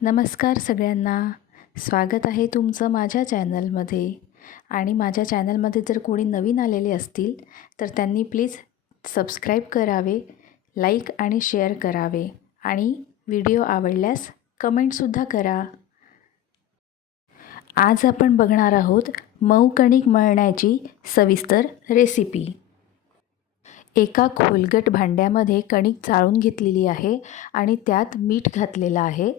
नमस्कार सगळ्यांना. स्वागत आहे तुमचं माझ्या चॅनलमध्ये. आणि माझ्या चॅनलमध्ये जर कोणी नवीन आलेले असतील तर त्यांनी प्लीज सबस्क्राईब करावे, लाईक आणि शेअर करावे आणि व्हिडिओ आवडल्यास कमेंटसुद्धा करा. आज आपण बघणार आहोत मऊ कणिक मळण्याची सविस्तर रेसिपी. एका खोलगट भांड्यामध्ये कणिक चाळून घेतलेली आहे आणि त्यात मीठ घातलेलं आहे.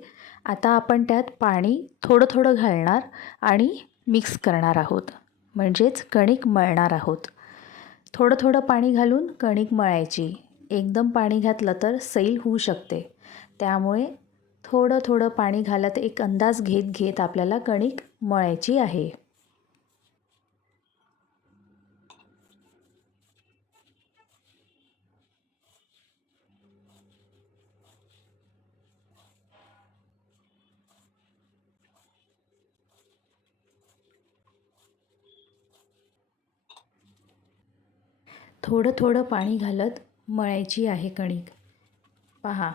आता आपण त्यात पाणी थोडं थोडं घालणार आणि मिक्स करणार आहोत, म्हणजेच कणिक मळणार आहोत. थोडं थोडं पाणी घालून कणिक मळायची. एकदम पाणी घातलं तर सैल होऊ शकते, त्यामुळे थोडं थोडं पाणी घालत एक अंदाज घेत घेत आपल्याला कणिक मळायची आहे. थोडं थोडं पाणी घालत मळायची आहे कणिक. पहा,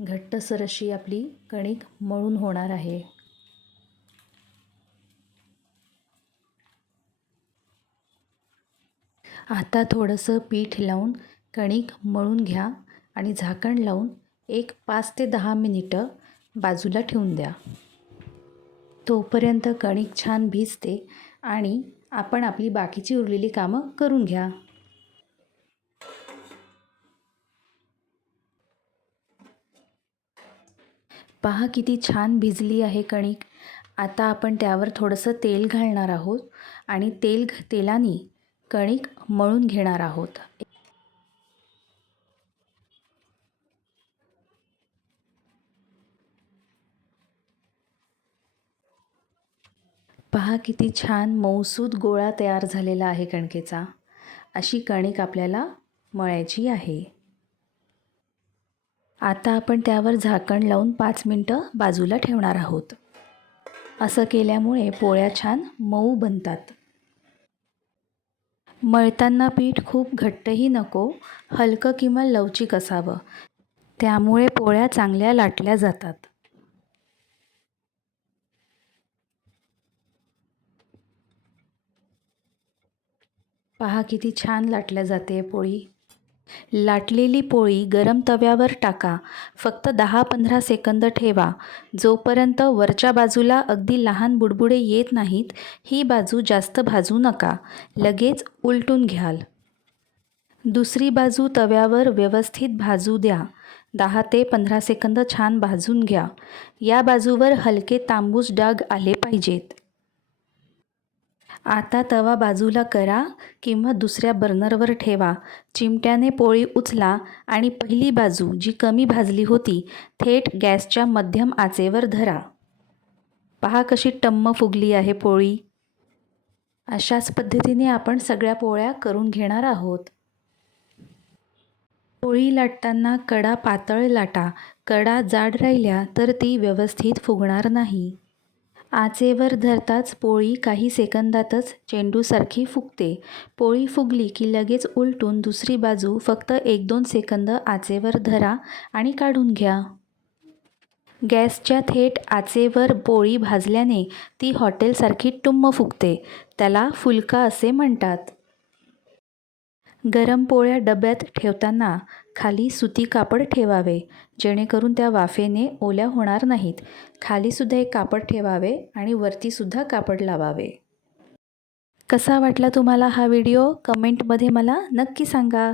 घट्टसर अशी आपली कणिक मळून होणार आहे. आता थोडंसं पीठ लावून कणिक मळून घ्या आणि झाकण लावून एक 5 ते 10 मिनिटं बाजूला ठेवून द्या. तोपर्यंत कणिक छान भिजते आणि आपण आपली बाकीची उरलेली कामं करून घ्या. पहा किती छान भिजली आहे कणिक. आता आपण त्यावर थोडंसं तेल घालणार आहोत आणि तेलाने कणिक मळून घेणार आहोत. पहा किती छान मऊसूद गोळा तयार झालेला आहे कणकेचा. अशी कणिक आपल्याला मळायची आहे. आता आपण त्यावर झाकण लावून 5 मिनटं बाजूला ठेवणार आहोत. असं केल्यामुळे पोळ्या छान मऊ बनतात. मळताना पीठ खूप घट्टही नको, हलकं किंवा लवचिक असावं, त्यामुळे पोळ्या चांगल्या लाटल्या जातात. पहा किती छान लाटल्या जाते पोळी. लाटलेली पोळी गरम तव्यावर टाका. फक्त 10-15 सेकंद ठेवा. जोपर्यंत वरच्या बाजूला अगदी लहान बुडबुडे येत नाहीत, ही बाजू जास्त भाजू नका. लगेच उलटून घ्याल. दुसरी बाजू तव्यावर व्यवस्थित भाजू द्या. 10 ते 15 सेकंद छान भाजून घ्या. या बाजूवर हलके तांबूस डाग आले पाहिजेत. आता तवा बाजूला करा किंवा दुसऱ्या बर्नरवर ठेवा. चिमट्याने पोळी उचला आणि पहिली बाजू जी कमी भाजली होती थेट गॅसच्या मध्यम आचेवर धरा. पहा कशी टम्म फुगली आहे पोळी. अशाच पद्धतीने आपण सगळ्या पोळ्या करून घेणार आहोत. पोळी लाटताना कडा पातळ लाटा. कडा जाड राहिल्या तर ती व्यवस्थित फुगणार नाही. आचेवर धरताच पोळी काही सेकंदातच चेंडूसारखी फुगते. पोळी फुगली की लगेच उलटून दुसरी बाजू फक्त 1-2 सेकंद आचेवर धरा आणि काढून घ्या. गॅसच्या थेट आचेवर पोळी भाजल्याने ती हॉटेलसारखी टुम्म फुगते. त्याला फुलका असे म्हणतात. गरम पोळ्या डब्यात ठेवताना खाली सुती कापड ठेवावे, जेणेकरून त्या वाफेने ओल्या होणार नाहीत. खालीसुद्धा एक कापड ठेवावे आणि वरतीसुद्धा कापड लावावे. कसा वाटला तुम्हाला हा व्हिडिओ? कमेंटमध्ये मला नक्की सांगा.